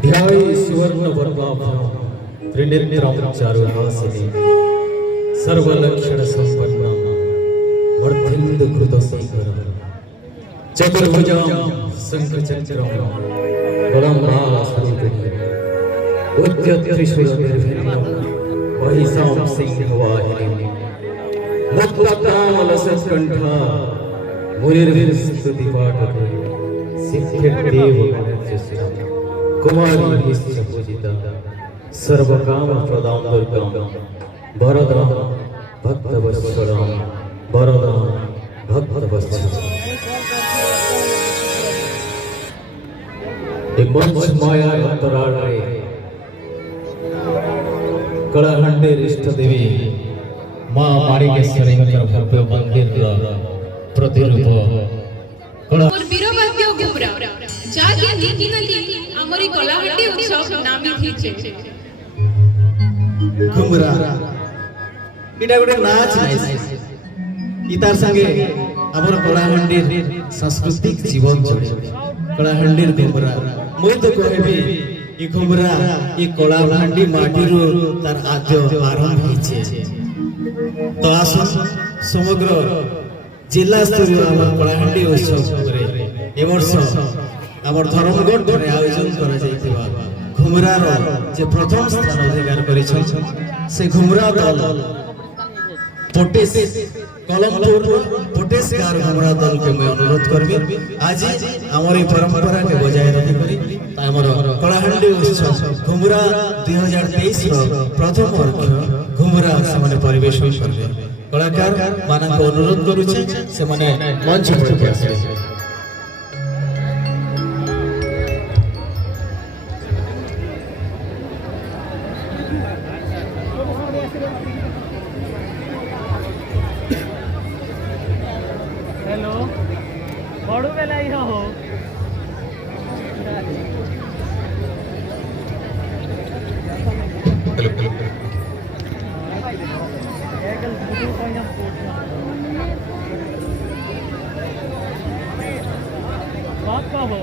ध्याये सुवर्णवर्णाभं त्रिनेत्रं चारुहासिनीं सर्वलक्षणसम्पन्नां वर्धिन्दुकृतशेखरं चतुर्भुजां शङ्खचक्रं गदाम्बालस्वरूपिणीं उद्यत्त्रिशूलनिर्भिन्नं महिषां सिंहवाहिनीं मुक्तामलसत्कण्ठा मुनिर्विस्तुतिपाठके सिद्धिर्देवगणस्य कुमारी पूजिता सर्वकामप्रदां दुर्गां वरदां भक्तवत्सलां वरदां भक्तवत्सलां। मंच माया अंतराल कलाहंडी इष्ट देवी मां माणिकेश्वरी भव्य मंदिर प्रतिरूप और वीरवाद्य घुमरा जाके नीति नदी हमारी कलाहंडी उत्सव नामी थी छे घुमरा इटा गोटे नाच नाइस इतार संगे हमर कलाहंडी सांस्कृतिक जीवन जोड़े कलाहंडी घुमरा मुई तो कहबी ई घुमरा ई कलाहंडी माटीरो तार आद्य आरंभ हिचे तो आसो समग्र जिला स्तरीय हमर कलाहंडी उत्सव रे ए वर्ष हमर धर्मगढ़ रे आयोजन करा जायतिबा घुमरार जे प्रथम स्थान अधिकार करिछन से घुमरा दल पोटेस कलमपुर पोटेस कार घुमरा दल के मैं अनुरोध करबी आज हमर परंपरा के बजाय रखि करी हमर कलाहंडी उत्सव घुमरा 2023 रो प्रथम वर्ष घुमरा से परिवेशन करबे कलाकार मानक अनुरोध करूचे से माने मंच पर के आसे। हेलो बड़ू बेला ही हो बात का हो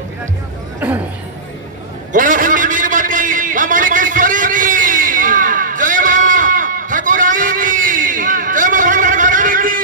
कलाहंडी वीरवती मां माणिकेश्वरी की जय मां ठाकुरानी की जय मां भंडार घराणी की।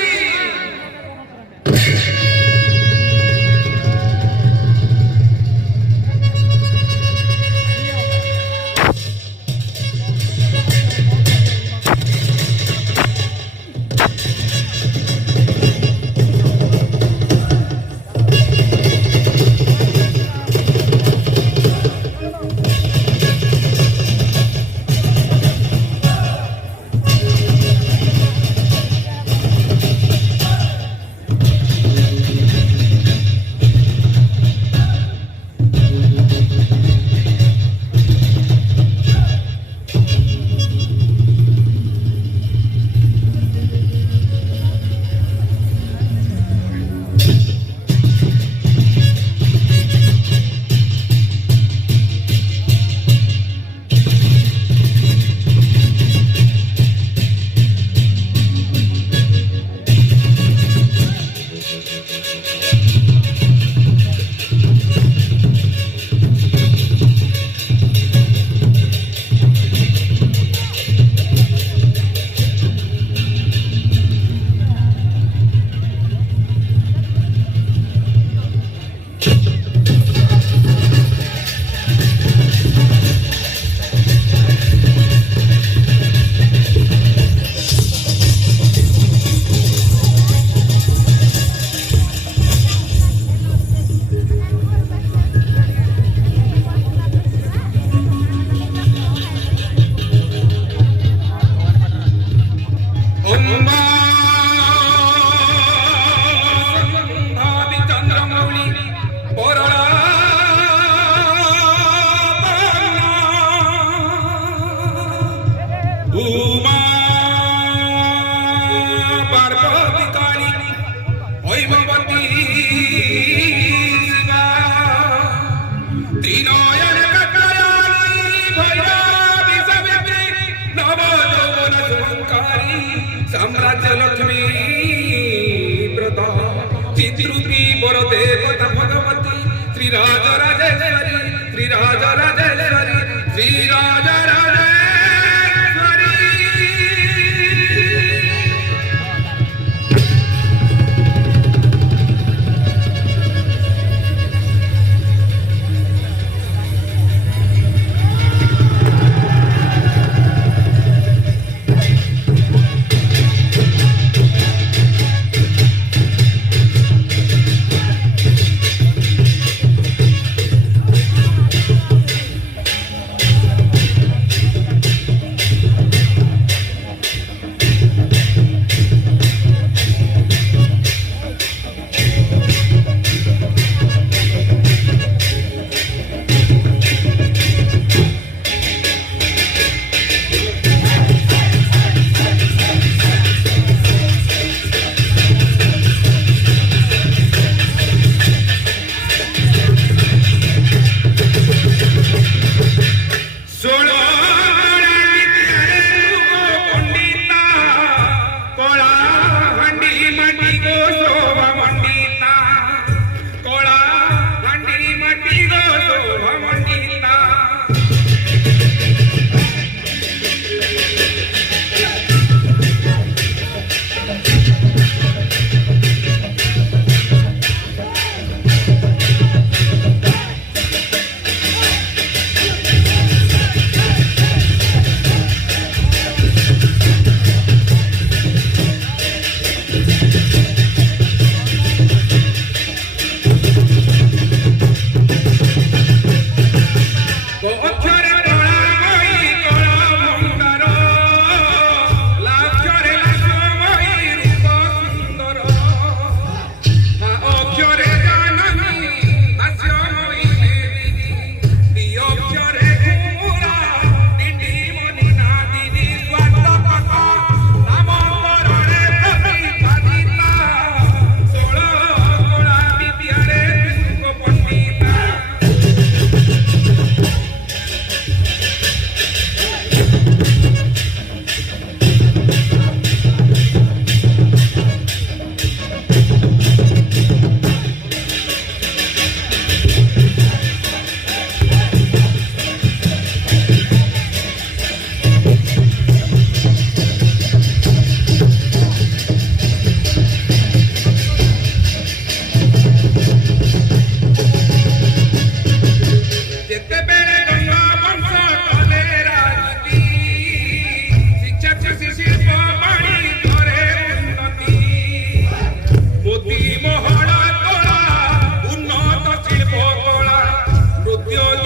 साम्राज्य लक्ष्मी प्रदा चित्रुति बड़ देवता भगवती श्री राज राजेश्वरी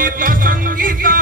ଗୀତ ସଙ୍ଗୀତ